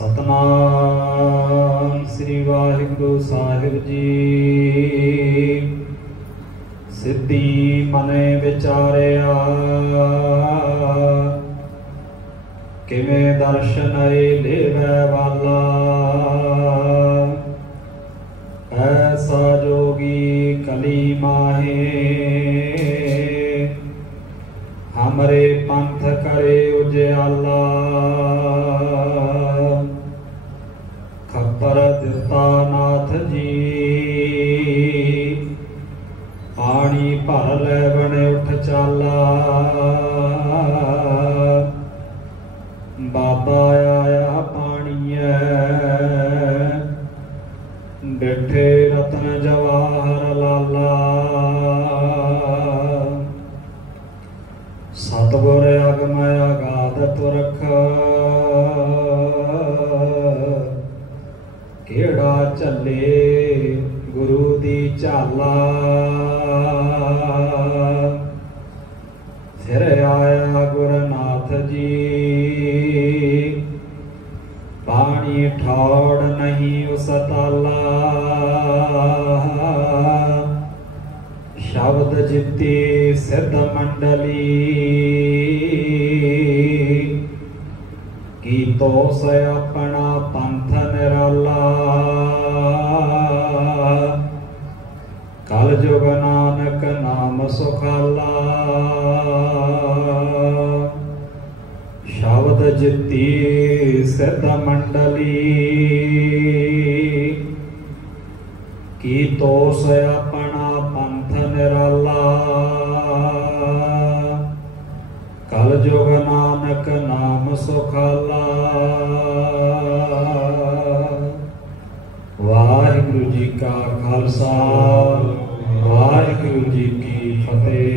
सतनाम श्री वाहिगुरु साहिब जी। सिद्धि मने विचारिया किवें दर्शन लेवै वाला। ऐसा जोगी कली माहे हमरे पंथ करे उजियाला। खबर दिता नाथ जी पानी भर लै बन उठ चाला। बाबा आया पानीए डिठे रतन जवाहर लाला। सतगुर अगम अगाध तुरख केड़ा चले गुरु दी झाला। फिर आया गुरनाथ जी पानी ठौड़ नहीं उस ताला। शब्द जिती सिद्ध मंडली की तो से अपना पंथ निराला। कल जुग नानक नाम सुखाला। शब्द जिती सिद्ध मंडली की तो से अपना पंथ निराला। कल जुग नानक नाम सुखाला। वाहिगुरु जी का खालसा वाहिगुरु जी की फतेह।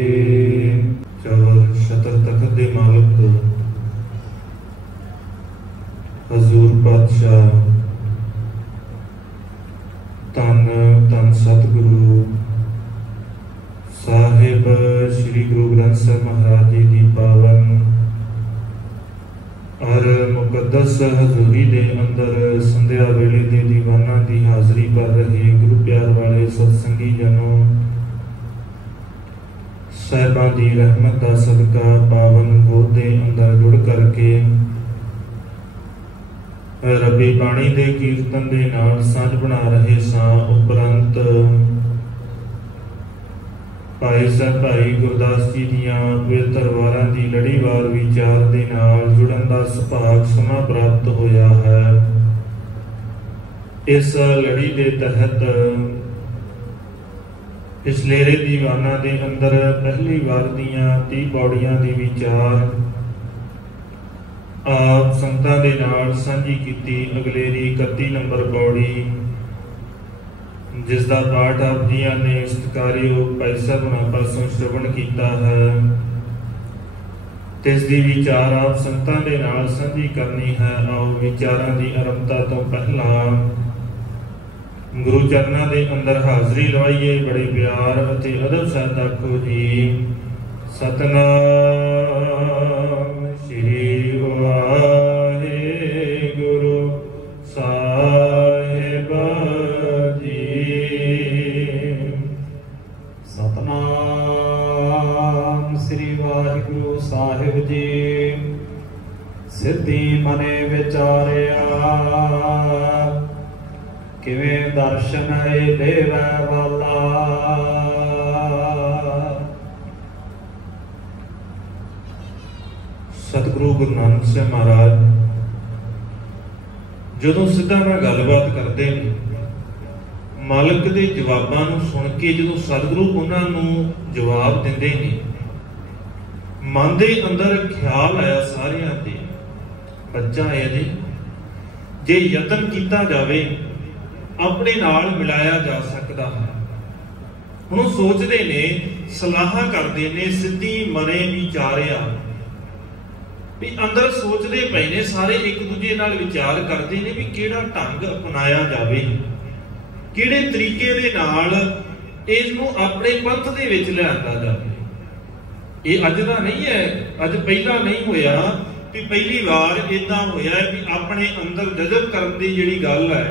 चौर छतर तखत दे मालिक हजूर पातशाह धन धन सतगुरु साहिब श्री गुरु ग्रंथ साहिब महाराज जी की पावन और मुकद्दस हजूरी दे अंदर संध्या वेले दे दीवाना की हाजरी कर रहे गुरु प्यार वाले सत्संगी जनों साहिबां दी रहमत का सदका पावन गोद दे अंदर जुड़ करके रबी बाणी दे कीर्तन दे नाल सांझ बना रहे सां। उपरंत भाई साहब भाई गुरदास जी दियां पवित्र वारां दी लड़ीवार विचार दे नाल जुड़न दा सुभाग समा प्राप्त होया है। इस लड़ी दे तहत पिछलेरे दीवाना दे अंदर पहली वार दियां 30 पौड़ियां दी विचार आप संतां दे नाल सांझी कीती। अगलेरी 31 नंबर पौड़ी जिसका पाठ आप जिया ने सत्कारयोग भाई साहब होना पासों श्रवण किया है। इसकी विचार आप संतां दे नाल सांझी करनी है। आओ विचारां दी आरंभता तो पहला गुरु चरनां दे अंदर हाजरी लवाइए। बड़े प्यार अते अदब साथ आखो जी सतनाम श्री वाहिगुरु साहिब जी। सतनाम श्री वाहिगुरु साहिब जी। सिद्धि मने विचारिया किवें दर्शन लेवै वाला। सतगुरु गुरु नानक साहब महाराज जदों सिद्धा नाल गलबात करते हैं मालिक के जवाबां नूं सुन के जदों सतगुरु उन्हां नूं जवाब दिंदे ने मन दे अंदर ख्याल आया सारियां ते बच्चा है जी जे यतन किया जाए अपने नाल मिलाया जा सकता है। हुण सोचते ने सलाह करते ने सिद्धि मने विचारिया भी अंदर सोचते पे ने सारे एक दूजे नाल विचार करते ने भी किहड़ा ढंग अपनाया जाए किहड़े तरीके दे नाल इसनूं अपने पंथ दे विच लिआंदा जाए। ये अज दा नहीं है, अज पहला नहीं होया। कि पहली बार इदां होया है कि अपने अंदर जज़ब करन दी जिहड़ी गल है,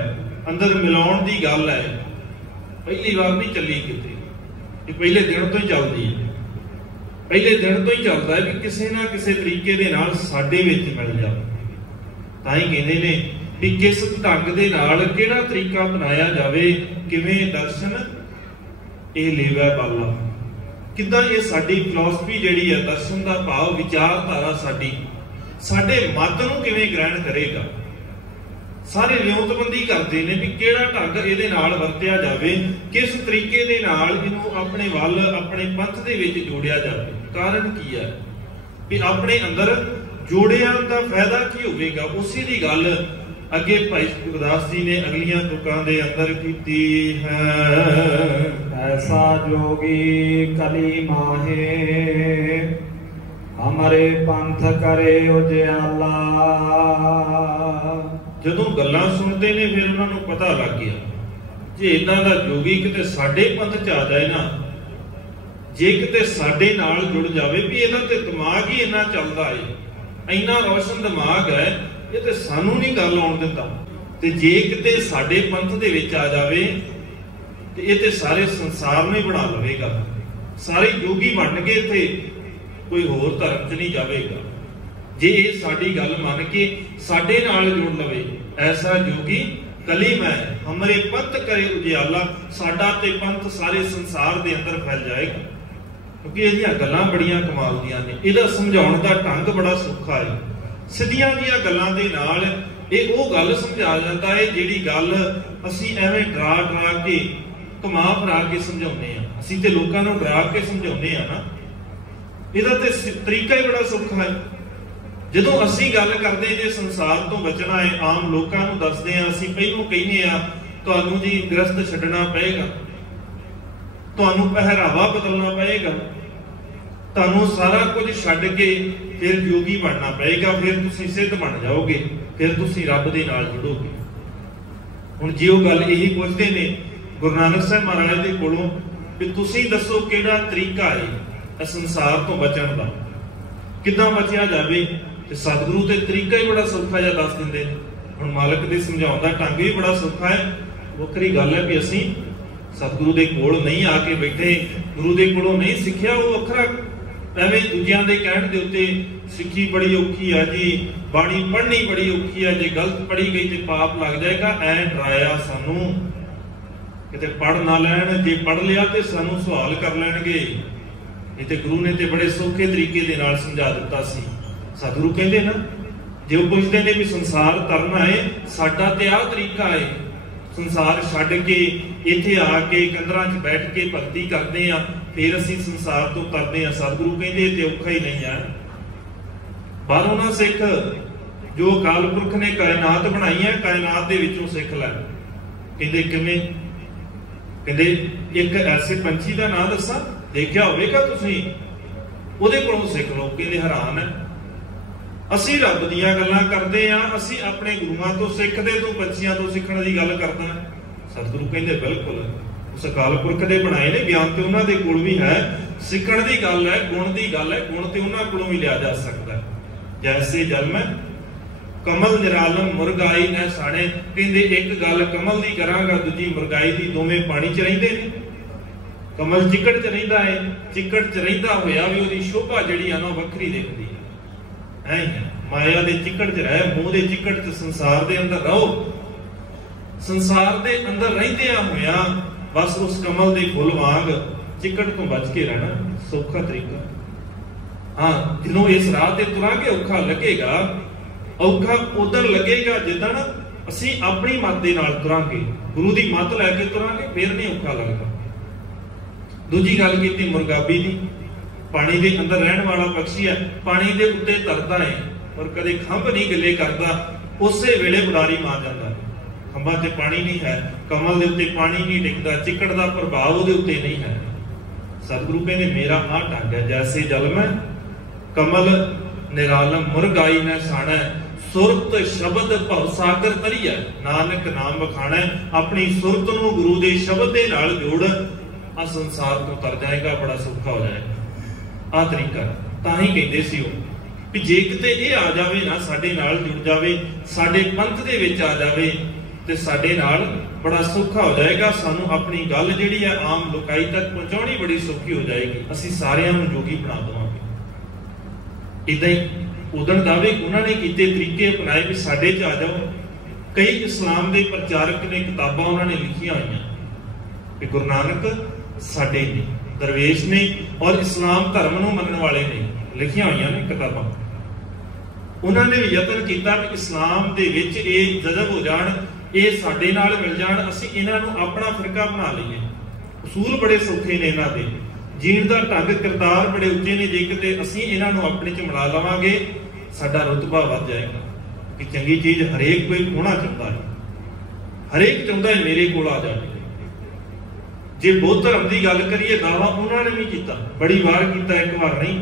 अंदर मिलाउण दी गल है, पहली बार नहीं चली किते, ये पहले दिन तो ही चलदी है। पहले दिन तो ही चलता है कि किसी ना किसी तरीके दे नाल साडे विच मिल जाए। तां ही कहंदे ने कि किस ढंग दे नाल किहड़ा तरीका अपनाया जावे, किवें दर्शन ये लेवै बाला, किदां ये साडी फिलॉसफी जिहड़ी है, दर्शन दा भाव विचारधारा साडी साडे मत नूं किवें ग्रहण करेगा। सारे विਉਂਤਬੰਦੀ करते हैं भी किहड़ा ढंग इहदे नाल वरतिया जावे, किस तरीके दे नाल इहनूं अपने वल अपने पंथ दे विच जोड़िया जावे। कारण की है भी अपने अंदर जोड़िया दा फायदा की होवेगा, उसी दी गल अगे भाई गुरदास जी ने अगलियां तुकां दे अंदर कीती है। ऐसा जोगी कली माहे हमारे पंथ करे उजियाला। ਜਦੋਂ ਗੱਲਾਂ ਸੁਣਦੇ ਨੇ ਫਿਰ ਉਹਨਾਂ ਨੂੰ ਪਤਾ ਲੱਗ ਗਿਆ ਜੇ ਇਦਾਂ ਦਾ ਜੋਗੀ ਕਿਤੇ ਸਾਡੇ ਪੰਥ ਚ ਆ ਜਾਏ ਨਾ, ਜੇ ਕਿਤੇ ਸਾਡੇ ਨਾਲ ਜੁੜ ਜਾਵੇ ਵੀ ਇਹਦਾ ਤੇ ਦਿਮਾਗ ਹੀ ਇੰਨਾ ਚੱਲਦਾ ਏ, ਇੰਨਾ ਰੋਸ਼ਨ ਦਿਮਾਗ ਹੈ, ਇਹ ਤੇ ਸਾਨੂੰ ਨਹੀਂ ਗੱਲ ਆਉਣ ਦਿੰਦਾ, ਤੇ ਜੇ ਕਿਤੇ ਸਾਡੇ ਪੰਥ ਦੇ ਵਿੱਚ ਆ ਜਾਵੇ ਤੇ ਇਹ ਤੇ ਸਾਰੇ ਸੰਸਾਰ ਨੂੰ ਹੀ ਬਣਾ ਲਵੇਗਾ। ਸਾਰੇ ਜੋਗੀ ਬਣ ਕੇ ਇੱਥੇ ਕੋਈ ਹੋਰ ਧਰਮ ਚ ਨਹੀਂ ਜਾਵੇਗਾ ਜੇ ਇਹ ਸਾਡੀ ਗੱਲ ਮੰਨ ਕੇ ਸਾਡੇ ਨਾਲ ਜੁੜ ਲਵੇ। ਐਸਾ ਜੋਗੀ ਕਲੀ ਮੈਂ ਹਮਰੇ ਪੰਥ ਕਰੇ ਉਜਿਆਲਾ, ਸਾਡਾ ਤੇ ਪੰਥ ਸਾਰੇ ਸੰਸਾਰ ਦੇ ਅੰਦਰ ਫੈਲ ਜਾਏਗਾ। ਕਿਉਂਕਿ ਇਹਦੀਆਂ ਗੱਲਾਂ ਬੜੀਆਂ ਕਮਾਲ ਦੀਆਂ ਨੇ, ਇਹਦਾ ਸਮਝਾਉਣ ਦਾ ਢੰਗ ਬੜਾ ਸੌਖਾ ਹੈ। ਸਿੱਧੀਆਂ ਦੀਆਂ ਗੱਲਾਂ ਦੇ ਨਾਲ ਇਹ ਉਹ ਗੱਲ ਸਮਝਾ ਜਾਂਦਾ ਹੈ ਜਿਹੜੀ ਗੱਲ ਅਸੀਂ ਐਵੇਂ ਡਰਾ ਡਰਾ ਕੇ ਘੁਮਾ ਫਿਰਾ ਕੇ ਸਮਝਾਉਂਦੇ ਆ। ਅਸੀਂ ਤੇ ਲੋਕਾਂ ਨੂੰ ਡਰਾ ਕੇ ਸਮਝਾਉਂਦੇ ਆ ਨਾ, ਇਹਦਾ ਤੇ ਤਰੀਕਾ ਹੀ ਬੜਾ ਸੌਖਾ ਹੈ। ਜਦੋਂ ਅਸੀਂ ਗੱਲ ਕਰਦੇ ਜੇ ਸੰਸਾਰ ਤੋਂ ਬਚਣਾ ਹੈ, ਆਮ ਲੋਕਾਂ ਨੂੰ ਦੱਸਦੇ ਆ, ਅਸੀਂ ਪਹਿਲੋਂ ਕਹਿੰਦੇ ਆ ਤੁਹਾਨੂੰ ਜੀ ਗ੍ਰਸਤ ਛੱਡਣਾ ਪਏਗਾ, ਤੁਹਾਨੂੰ ਪਹਿਰਾਵਾ ਬਦਲਣਾ ਪਏਗਾ, ਤੁਹਾਨੂੰ ਸਾਰਾ ਕੁਝ ਛੱਡ ਕੇ ਫਿਰ ਯੋਗੀ ਬਣਨਾ ਪਏਗਾ, ਫਿਰ ਤੁਸੀਂ ਸਿੱਧ ਬਣ ਜਾਓਗੇ, ਫਿਰ ਤੁਸੀਂ ਰੱਬ ਦੇ ਨਾਲ ਜੁੜੋਗੇ। ਹੁਣ ਜੇ ਉਹ ਗੱਲ ਇਹੀ ਪੁੱਛਦੇ ਨੇ ਗੁਰੂ ਨਾਨਕ ਸਾਹਿਬ ਮਹਾਰਾਜ ਦੇ ਕੋਲੋਂ ਕਿ ਤੁਸੀਂ ਦੱਸੋ ਕਿਹੜਾ ਤਰੀਕਾ ਹੈ ਸੰਸਾਰ ਤੋਂ ਬਚਣ ਦਾ, ਕਿੱਦਾਂ ਬਚਿਆ ਜਾਵੇ, ਤੇ ਸਤਿਗੁਰੂ ਤੇ ਤਰੀਕਾ ਹੀ ਬੜਾ ਸੌਖਾ ਜਿਹਾ ਦੱਸ ਦਿੰਦੇ। ਹੁਣ ਮਾਲਕ ਦੇ ਸਮਝਾਉਣ ਦਾ ਢੰਗ ਵੀ ਬੜਾ ਸੌਖਾ ਹੈ। ਵੱਖਰੀ ਗੱਲ ਹੈ ਵੀ ਅਸੀਂ ਸਤਿਗੁਰੂ ਦੇ ਕੋਲ ਨਹੀਂ ਆ ਕੇ ਬੈਠੇ, ਗੁਰੂ ਦੇ ਕੋਲੋਂ ਨਹੀਂ ਸਿੱਖਿਆ, ਉਹ ਵੱਖਰਾ ਐਵੇਂ ਦੂਜਿਆਂ ਦੇ ਕਹਿਣ ਦੇ ਉੱਤੇ ਸਿੱਖੀ ਬੜੀ ਔਖੀ ਆ ਜੀ, ਬਾਣੀ ਪੜ੍ਹਨੀ ਬੜੀ ਔਖੀ ਆ, ਜੇ ਗਲਤ ਪੜ੍ਹੀ ਗਈ ਤੇ ਪਾਪ ਲੱਗ ਜਾਏਗਾ, ਐ ਡਰਾਇਆ ਸਾਨੂੰ ਕਿਤੇ ਪੜ੍ਹ ਨਾ ਲੈਣ, ਜੇ ਪੜ੍ਹ ਲਿਆ ਤੇ ਸਾਨੂੰ ਸਵਾਲ ਕਰ ਲੈਣਗੇ। ਇਹ ਤੇ ਗੁਰੂ ਨੇ ਤੇ ਬੜੇ ਸੌਖੇ ਤਰੀਕੇ ਦੇ ਨਾਲ ਸਮਝਾ ਦਿੱਤਾ ਸੀ। ਸਤਿਗੁਰੂ ਕਹਿੰਦੇ ਨਾ, ਜੇ ਉਹ ਪੁੱਛਦੇ ਨੇ ਵੀ ਸੰਸਾਰ ਤਰਨਾ ਹੈ, ਸਾਡਾ ਤੇ ਆਹ ਤਰੀਕਾ ਹੈ, ਸੰਸਾਰ ਛੱਡ ਕੇ ਇੱਥੇ ਆ ਕੇ ਕੰਦਰਾਂ 'ਚ ਬੈਠ ਕੇ ਭਗਤੀ ਕਰਦੇ ਆ, ਫਿਰ ਅਸੀਂ ਸੰਸਾਰ ਤੋਂ ਤਰਦੇ ਆ। ਸਤਿਗੁਰੂ ਕਹਿੰਦੇ ਤੇ ਔਖਾ ਹੀ ਨਹੀਂ ਆ। ਬਾਹਰੋਂ ਨਾ ਸਿੱਖ, ਜੋ ਅਕਾਲ ਪੁਰਖ ਨੇ ਕਾਇਨਾਤ ਬਣਾਈ ਹੈ, ਕਾਇਨਾਤ ਦੇ ਵਿੱਚੋਂ ਸਿੱਖ ਲੈ। ਕਹਿੰਦੇ ਕਿਵੇਂ? ਕਹਿੰਦੇ ਇੱਕ ਐਸੇ ਪੰਛੀ ਦਾ ਨਾਂ ਦੱਸਾਂ, ਦੇਖਿਆ ਹੋਵੇਗਾ ਤੁਸੀਂ, ਉਹਦੇ ਕੋਲੋਂ ਸਿੱਖ ਲਓ। ਕਹਿੰਦੇ ਹੈਰਾਨ ਹੈ, ਅਸੀਂ ਰੱਬ ਦੀਆਂ ਗੱਲਾਂ ਕਰਦੇ ਆ, ਅਸੀਂ ਆਪਣੇ ਗੁਰੂਆਂ ਤੋਂ ਸਿੱਖਦੇ, ਤੂੰ ਪੰਛੀਆਂ ਤੋਂ ਸਿੱਖਣ ਦੀ ਗੱਲ ਕਰਦਾ। ਸਤਿਗੁਰੂ ਕਹਿੰਦੇ ਬਿਲਕੁਲ, ਉਸ ਅਕਾਲ ਪੁਰਖ ਦੇ ਬਣਾਏ ਨੇ, ਗਿਆਨ ਤੇ ਉਹਨਾਂ ਦੇ ਕੋਲ ਵੀ ਹੈ, ਸਿੱਖਣ ਦੀ ਗੱਲ ਹੈ, ਗੁਣ ਦੀ ਗੱਲ ਹੈ, ਗੁਣ ਤੇ ਉਹਨਾਂ ਕੋਲੋਂ ਵੀ ਲਿਆ ਜਾ ਸਕਦਾ। ਜੈਸੇ ਜਲ ਮੈਂ ਕਮਲ ਨਿਰਾਲਮ ਮੁਰਗਾਈ ਨੇ ਸਾਣੇ। ਕਹਿੰਦੇ ਇੱਕ ਗੱਲ ਕਮਲ ਦੀ ਕਰਾਂਗਾ, ਦੂਜੀ ਮੁਰਗਾਈ ਦੀ, ਦੋਵੇਂ ਪਾਣੀ 'ਚ ਰਹਿੰਦੇ ਨੇ। ਕਮਲ ਚਿੱਕੜ 'ਚ ਰਹਿੰਦਾ ਹੈ, ਚਿੱਕੜ 'ਚ ਰਹਿੰਦਾ ਹੋਇਆ ਵੀ ਉਹਦੀ ਸ਼ੋਭਾ ਜਿਹੜੀ ਆ ਨਾ ਵੱਖਰੀ ਦਿਖਦੀ ਹੈ। ਐ ਮਾਇਆ ਦੇ ਚਿੱਕੜ 'ਚ ਰਹਿ, ਮੋਹ ਦੇ ਚਿੱਕੜ 'ਚ ਸੰਸਾਰ ਦੇ ਅੰਦਰ ਰਹੋ। ਸੰਸਾਰ ਦੇ ਅੰਦਰ ਰਹਿੰਦਿਆਂ ਹੋਇਆ ਬਸ ਉਸ ਕਮਲ ਦੇ ਫੁੱਲ ਵਾਂਗ ਚਿੱਕੜ ਤੋਂ ਬਚ ਕੇ ਰਹਿਣਾ ਸੌਖਾ ਤਰੀਕਾ। ਹਾਂ, ਜਦੋਂ ਇਸ ਰਾਹ ਤੇ ਤੁਰਾਂਗੇ ਔਖਾ ਲੱਗੇਗਾ, ਔਖਾ ਉਦੋਂ ਲੱਗੇਗਾ ਜਿੱਦਣ ਅਸੀਂ ਆਪਣੀ ਮੱਤ ਦੇ ਨਾਲ ਤੁਰਾਂਗੇ, ਗੁਰੂ ਦੀ ਮੱਤ ਲੈ ਕੇ ਤੁਰਾਂਗੇ, ਫਿਰ ਨਹੀਂ ਔਖਾ ਲੱਗਦਾ। ਦੂਜੀ ਗੱਲ ਕੀਤੀ ਮੁਰਗਾਬੀ ਦੀ, ਪਾਣੀ ਦੇ ਅੰਦਰ ਰਹਿਣ ਵਾਲਾ ਪੰਛੀ ਹੈ, ਪਾਣੀ ਦੇ ਉੱਤੇ ਤਰਦਾ ਹੈ ਔਰ ਕਦੇ ਖੰਭ ਨਹੀਂ ਗਿੱਲੇ ਕਰਦਾ, ਉਸੇ ਵੇਲੇ ਬੁਲਾਰੀ ਮਾਰ ਜਾਂਦਾ। ਖੰਭਾਂ ਤੇ ਪਾਣੀ ਨਹੀਂ ਹੈ, ਕਮਲ ਦੇ ਉੱਤੇ ਪਾਣੀ ਨਹੀਂ ਡਿੱਗਦਾ, ਚਿੱਕੜ ਦਾ ਪ੍ਰਭਾਵ ਉਹਦੇ ਉੱਤੇ ਨਹੀਂ ਹੈ। ਸਤਿਗੁਰੂ ਕਹਿੰਦੇ ਮੇਰਾ ਆਹ ਢੰਗ ਹੈ, ਜੈਸੇ ਜਲ ਮੈਂ ਕਮਲ ਨਿਰਾਲਮ ਮੁਰਗਾਈ ਨੇ ਸਾਣਾ, ਸੁਰਤ ਸ਼ਬਦ ਭਵ ਸਾਗਰ ਤਰੀਆ। ਨਾਨਕ ਨਾਮ ਵਖਾਣਾ, ਆਪਣੀ ਸੁਰਤ ਨੂੰ ਗੁਰੂ ਦੇ ਸ਼ਬਦ ਦੇ ਨਾਲ ਜੋੜ, ਆ ਸੰਸਾਰ ਤੋਂ ਤਰ ਜਾਏਗਾ, ਬੜਾ ਸੌਖਾ ਹੋ ਜਾਏਗਾ। ਆਹ ਤਰੀਕਾ ਤਾਂ ਹੀ ਕਹਿੰਦੇ ਸੀ ਉਹ ਵੀ ਜੇ ਕਿਤੇ ਇਹ ਆ ਜਾਵੇ ਨਾ, ਸਾਡੇ ਨਾਲ ਜੁੜ ਜਾਵੇ, ਸਾਡੇ ਪੰਥ ਦੇ ਵਿੱਚ ਆ ਜਾਵੇ ਤੇ ਸਾਡੇ ਨਾਲ ਬੜਾ ਸੌਖਾ ਹੋ ਜਾਏਗਾ। ਸਾਨੂੰ ਆਪਣੀ ਗੱਲ ਜਿਹੜੀ ਹੈ ਆਮ ਲੋਕਾਈ ਤੱਕ ਪਹੁੰਚਾਉਣੀ ਬੜੀ ਸੌਖੀ ਹੋ ਜਾਏਗੀ। ਅਸੀਂ ਸਾਰਿਆਂ ਨੂੰ ਜੋਗੀ ਬਣਾ ਦੇਵਾਂਗੇ। ਇਦਾਂ ਹੀ ਉਦਣ ਦਾਅਵੇ ਉਹਨਾਂ ਨੇ ਕੀਤੇ, ਤਰੀਕੇ ਅਪਣਾਏ ਵੀ ਸਾਡੇ 'ਚ ਆ ਜਾਓ। ਕਈ ਇਸਲਾਮ ਦੇ ਪ੍ਰਚਾਰਕ ਨੇ, ਕਿਤਾਬਾਂ ਉਹਨਾਂ ਨੇ ਲਿਖੀਆਂ ਹੋਈਆਂ ਕਿ ਗੁਰੂ ਨਾਨਕ ਸਾਡੇ ਨੇ, ਦਰਵੇਸ਼ ਨੇ ਔਰ ਇਸਲਾਮ ਧਰਮ ਨੂੰ ਮੰਨਣ ਵਾਲੇ ਨੇ, ਲਿਖੀਆਂ ਹੋਈਆਂ ਨੇ ਕਿਤਾਬਾਂ। ਉਹਨਾਂ ਨੇ ਵੀ ਯਤਨ ਕੀਤਾ ਕਿ ਇਸਲਾਮ ਦੇ ਵਿੱਚ ਇਹ ਜਜ਼ਬ ਹੋ ਜਾਣ, ਇਹ ਸਾਡੇ ਨਾਲ ਮਿਲ ਜਾਣ, ਅਸੀਂ ਇਹਨਾਂ ਨੂੰ ਆਪਣਾ ਫਿਰਕਾ ਬਣਾ ਲਈਏ। ਉਸੂਲ ਬੜੇ ਸੌਖੇ ਨੇ ਇਹਨਾਂ ਦੇ, ਜੀਣ ਦਾ ਢੰਗ, ਕਿਰਦਾਰ ਬੜੇ ਉੱਚੇ ਨੇ। ਜੇ ਕਿਤੇ ਅਸੀਂ ਇਹਨਾਂ ਨੂੰ ਆਪਣੇ 'ਚ ਮਿਲਾ ਲਵਾਂਗੇ, ਸਾਡਾ ਰੁਤਬਾ ਵੱਧ ਜਾਏਗਾ। ਕਿ ਚੰਗੀ ਚੀਜ਼ ਹਰੇਕ ਕੋਈ ਹੋਣਾ ਚਾਹੁੰਦਾ ਹੈ, ਹਰੇਕ ਚਾਹੁੰਦਾ ਹੈ ਮੇਰੇ ਕੋਲ ਆ ਜਾਵੇ। ਜੇ ਬੁੱਧ ਧਰਮ ਦੀ ਗੱਲ ਕਰੀਏ, ਦਾਵਾ ਉਹਨਾਂ ਨੇ ਵੀ ਕੀਤਾ, ਬੜੀ ਵਾਰ ਕੀਤਾ, ਇੱਕ ਵਾਰ ਨਹੀਂ।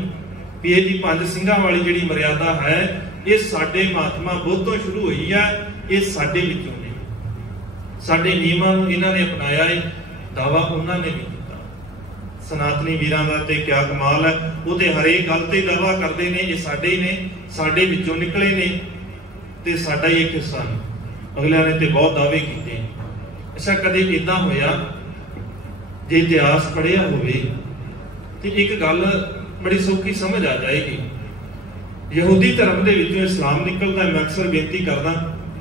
ਵੀ ਇਹ ਜੀ 5 ਸਿੰਘਾਂ ਵਾਲੀ ਜਿਹੜੀ ਮਰਿਆਦਾ ਹੈ, ਇਹ ਸਾਡੇ ਮਹਾਤਮਾ ਬੁੱਧ ਤੋਂ ਸ਼ੁਰੂ ਹੋਈ ਹੈ, ਇਹ ਸਾਡੇ ਵਿੱਚੋਂ ਨੇ, ਸਾਡੇ ਨਿਯਮਾਂ ਨੂੰ ਇਹਨਾਂ ਨੇ ਅਪਣਾਇਆ ਹੈ। ਦਾਵਾ ਉਹਨਾਂ ਨੇ ਵੀ ਕੀਤਾ। ਸਨਾਤਨੀ ਵੀਰਾਂ ਦਾ ਤੇ ਕਿਆ ਕਮਾਲ ਹੈ, ਉਹ ਤੇ ਹਰੇਕ ਗੱਲ ਤੇ ਦਾਵਾ ਕਰਦੇ ਨੇ ਇਹ ਸਾਡੇ ਹੀ ਨੇ, ਸਾਡੇ ਵਿੱਚੋਂ ਨਿਕਲੇ ਨੇ ਤੇ ਸਾਡਾ ਹੀ ਇੱਕ ਹਿੱਸਾ ਨੇ। ਅਗਲਿਆਂ ਨੇ ਤੇ ਬਹੁਤ ਦਾਅਵੇ ਕੀਤੇ। ਅੱਛਾ, ਕਦੇ ਇਦਾਂ ਹੋਇਆ ਜੇ ਇਤਿਹਾਸ ਪੜ੍ਹਿਆ ਹੋਵੇ ਤੇ ਇੱਕ ਗੱਲ ਬੜੀ ਸੌਖੀ ਸਮਝ ਆ ਜਾਏਗੀ। ਯਹੂਦੀ ਧਰਮ ਦੇ ਵਿੱਚੋਂ ਇਸਲਾਮ ਨਿਕਲਦਾ। ਮੈਂ ਅਕਸਰ ਬੇਨਤੀ ਕਰਦਾ,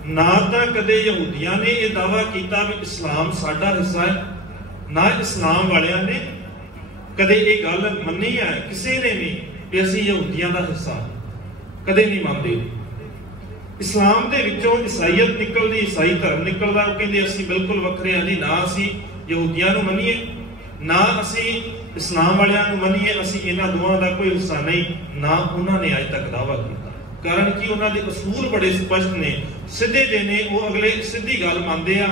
ਨਾ ਤਾਂ ਕਦੇ ਯਹੂਦੀਆਂ ਨੇ ਇਹ ਦਾਅਵਾ ਕੀਤਾ ਵੀ ਇਸਲਾਮ ਸਾਡਾ ਹਿੱਸਾ ਹੈ, ਨਾ ਇਸਲਾਮ ਵਾਲਿਆਂ ਨੇ ਕਦੇ ਇਹ ਗੱਲ ਮੰਨੀ ਹੈ ਕਿਸੇ ਨੇ ਵੀ ਕਿ ਅਸੀਂ ਯਹੂਦੀਆਂ ਦਾ ਹਿੱਸਾ, ਕਦੇ ਨਹੀਂ ਮੰਨਦੇ। ਇਸਲਾਮ ਦੇ ਵਿੱਚੋਂ ਈਸਾਈਅਤ ਨਿਕਲਦੀ, ਈਸਾਈ ਧਰਮ ਨਿਕਲਦਾ। ਉਹ ਕਹਿੰਦੇ ਅਸੀਂ ਬਿਲਕੁਲ ਵੱਖਰੇ ਹਾਂ ਜੀ, ਨਾ ਅਸੀਂ ਯਹੂਦੀਆਂ ਨੂੰ ਮੰਨੀਏ, ਨਾ ਅਸੀਂ ਇਸਲਾਮ ਵਾਲਿਆਂ ਨੂੰ ਮੰਨੀਏ, ਅਸੀਂ ਇਹਨਾਂ ਦੋਵਾਂ ਦਾ ਕੋਈ ਹਿੱਸਾ ਨਹੀਂ। ਨਾ ਉਹਨਾਂ ਨੇ ਅੱਜ ਤੱਕ ਦਾਅਵਾ ਕੀਤਾ। ਕਾਰਨ ਕਿ ਉਹਨਾਂ ਦੇ ਅਸੂਲ ਬੜੇ ਸਪਸ਼ਟ ਨੇ, ਸਿੱਧੇ ਦੇ ਨੇ। ਉਹ ਅਗਲੇ ਸਿੱਧੀ ਗੱਲ ਮੰਨਦੇ ਆ,